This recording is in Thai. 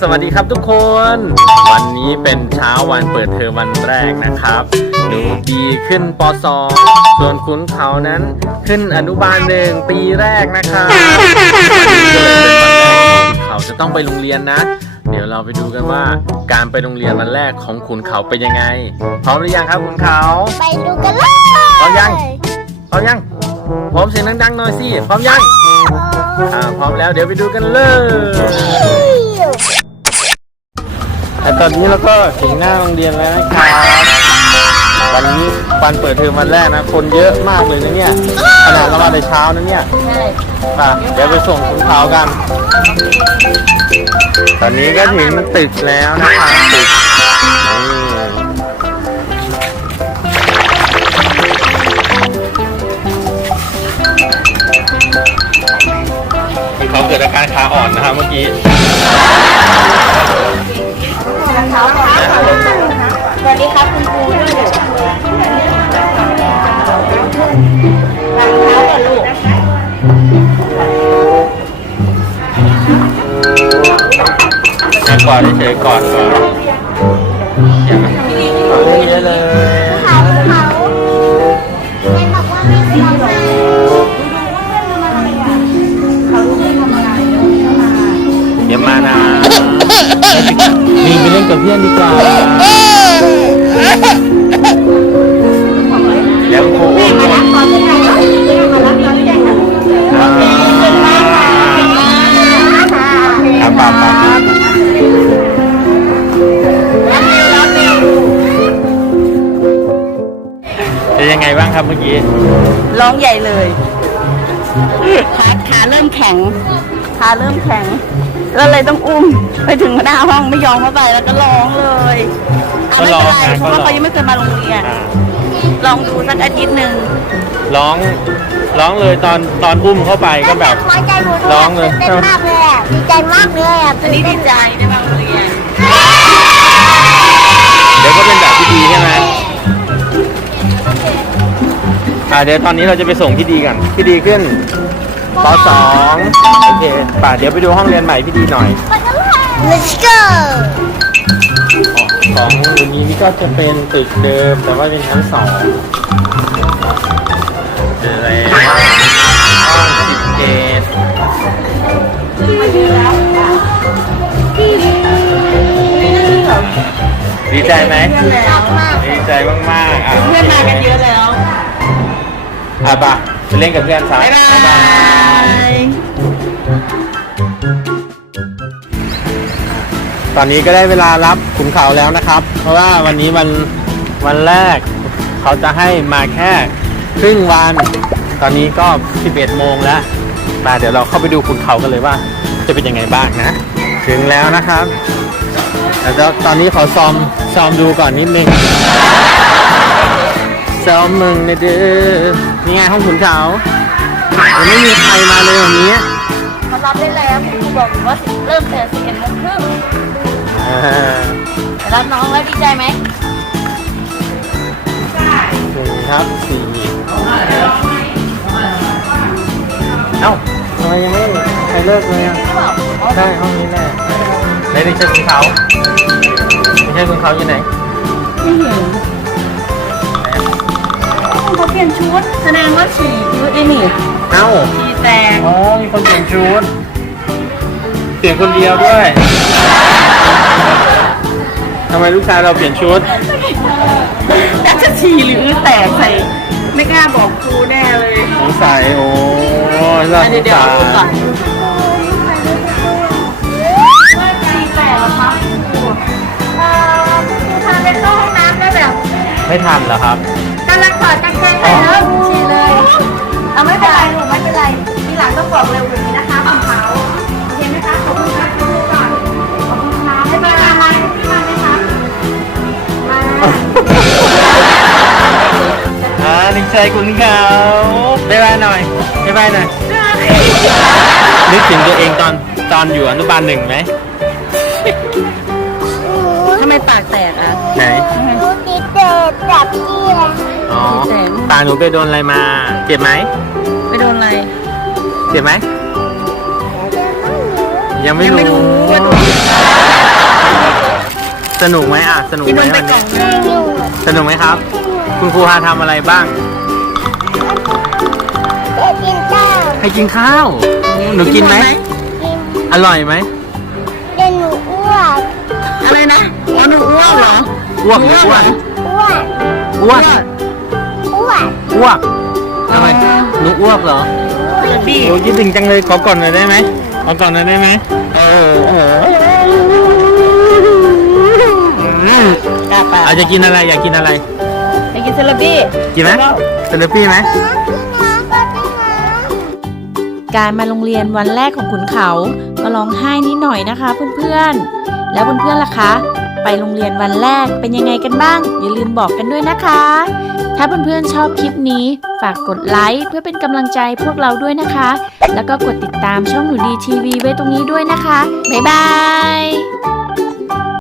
สวัสดีครับทุกคน วันนี้เป็นเช้าวันเปิดเทอมวันแรกนะครับหนูดีขึ้นป .2 ส่วนคุณเขานั้นขึ้นอนุบาลหนึ่งปีแรกนะครับก็เลยเป็นวันแรกที่เขาจะต้องไปโรงเรียนนะ เดี๋ยวเราไปดูกันว่าการไปโรงเรียนวันแรกของคุณเขาเป็นยังไง พร้อมหรือยังครับคุณเขา ไปดูกันเลยพร้อมยังพร้อมยังพร้อมเสียงดังๆหน่อยสิพร้อมยังอ่าพร้อมแล้วเดี๋ยวไปดูกันเลยแต่ตอนนี้เราก็ถึงหน้าโรงเรียนแล้วนะครับวันนี้วันเปิดเทอมวันแรกนะ คนเยอะมากเลยนะเนี่ยขนาดเรามาแต่เช้านะเนี่ยใช่ป่ะเดี๋ยวไปส่งคุณเขากัน ตอนนี้ก็ถึงตึกแล้วนะครับตึกนี่คุณเขาเกิดอาการขาอ่อนนะครับเมื่อกี้ กอดเฉยๆกอดก่อนเสียงมันเอาเยอะเลยเขาเขาแม่บอกว่าไม่ร้องไห้เดี๋ยวมานะลิงไปเล่นกับเพื่อนดีกว่า งไงบ้างครับเมื่อกี้ ร้องใหญ่เลยขาขาเริ่มแข็งขาเริ่มแข็งก็เลยต้องอุ้มไปถึงหน้าห้องไม่ยอมเข้าไปแล้วก็ร้องเลยเอาไม่เป็นไรเพราะว่าเขายังไม่เคยมาโรงเรียนอ่าลองดูสักอาทิตย์หนึ่งร้องร้องเลยตอนตอนอุ้มเข้าไปก็แบบหัวใจหนูร้องเลยเต้นมากเลยอะดีใจมากเลยอะอันนี้ดีใจได้มาโรงเรียนเดี๋ยวก็เป็นแบบที่ดีใช่ไหม เดี๋ยวตอนนี้เราจะไปส่งพี่ดีกันพี่ดีขึ้นปสองโอเคป่ะเดี๋ยวไปดูห้องเรียนใหม่พี่ดีหน่อยไปกันเลย Let's go ของอยู่นี้ก็จะเป็นตึกเดิมแต่ว่าเป็นชั้นสองเจอแล้วห้องสิบเอ็ดดีใจไหมชอบมากดีใจมากๆอะเพื่อนมากันเยอะแล้ว อะป่ะไปเล่นกับเพื่อนซะบ๊ายบาย ตอนนี้ก็ได้เวลารับขุนเขาแล้วนะครับ เพราะว่าวันนี้วันวันแรก เขาจะให้มาแค่ครึ่งวัน ตอนนี้ก็ 11 โมงแล้ว มาเดี๋ยวเราเข้าไปดูขุนเขากันเลยว่า จะเป็นยังไงบ้างนะ ถึงแล้วนะครับแต่เดี๋ยวตอนนี้ขอซ้อมซ้อมดูก่อนนิดนึง ซ้อมมึงนะเด้อนี่ไงห้องขุนเขายังไม่มีใครมาเลยวันนี้มารับได้แล้วคุณครูบอกว่าเริ่มแต่สิบเอ็ดโมงครึ่งอ่ารับน้องแล้วดีใจไหมหนึ่งครับสี่เอ้าทำไมยังไม่ใครเลิกเลยอะใช่ห้องนี้แน่ไหนไม่ใช่คุณเขาไม่ใช่คุณเขาอยู่ไหนไม่เห็น เขาเปลี่ยนชุด แสดงว่าฉี่ชุดไอ้นี่เอ้า ฉี่แตกอ๋อ มีคนเปลี่ยนชุด เปลี่ยนคนเดียวด้วย ทำไมลูกชายเราเปลี่ยนชุด น่าจะฉี่หรือแตกใส่ ไม่กล้าบอกครูแน่เลยสงสัยโอ้น่าสเดี๋ยวงเดี๋ยวสาเอาดูก่อนรดีใจเหรอคะเอ่อคุณครูพาไปเข้าห้องน้ำแล้วแบบ ไม่ทันเหรอครับกำ ลังถอดกางเกงไปแล้วฉี่เลยเอาไม่เป็นไรหนูไม่เป็นไรทีหลังต้องบอกเร็วกว่านี้นะคะคุณเขาโอเคไหมคะขอบคุณค่ะคุณครูก่อนขอบคุณค่ะให้มาไหมให้มาไหมคะมาอ่าลิงชัยคุณเขาบ๊ายบายหน่อยบ๊ายบายหน่อยนึกถึงตัวเองตอนตอนอยู่อนุบาลหนึ่งไหมทำไมปากแตกอะไหนดูติดเด็ดจับพี่เลย อ๋อแสงตาหนูไปโดนอะไรมา เจ็บไหม ไปโดนอะไร เจ็บไหม ยังไม่ยังไม่รู้รู้ว่าดูสนุกไหมอะ สนุกกินไหนมมไปวันกล่นี้องนึงสนุกไหมครับ คุณครูพาทำอะไรบ้างกินข้าวให้กินข้าว หนูกินไหมกินอร่อยไหมเดี๋ยวหนูอ้วกอะไรนะอ๋อหนูอ้วกเหรอ อ้วกหรืออ้วน อ้วกอ้วนอ้ วกอ้วกทำไมหนูอ้วกเหรอเบบี้โอ้คิดถึงจังเลยขอก่อนหน่อยได้ไหมขอก่อนหน่อยได้ไหมเออเอออืมกล้าปะเอาจะกินอะไรอยากกินอะไร ไปกินเซเลบี้ กินไหมเซเลปี้ไหมพี่น้ำก็พี่น้ำการมาโรงเรียนวันแรกของขุนเขา ก็ร้องไห้นิดหน่อยนะคะเพื่อนๆ แล้วเพื่อนๆล่ะคะ ไปโรงเรียนวันแรกเป็นยังไงกันบ้าง อย่าลืมบอกกันด้วยนะคะ ถ้าเพื่อนๆชอบคลิปนี้ ฝากกดไลค์เพื่อเป็นกำลังใจพวกเราด้วยนะคะ แล้วก็กดติดตามช่องหนูดีทีวีไว้ตรงนี้ด้วยนะคะ บ๊ายบาย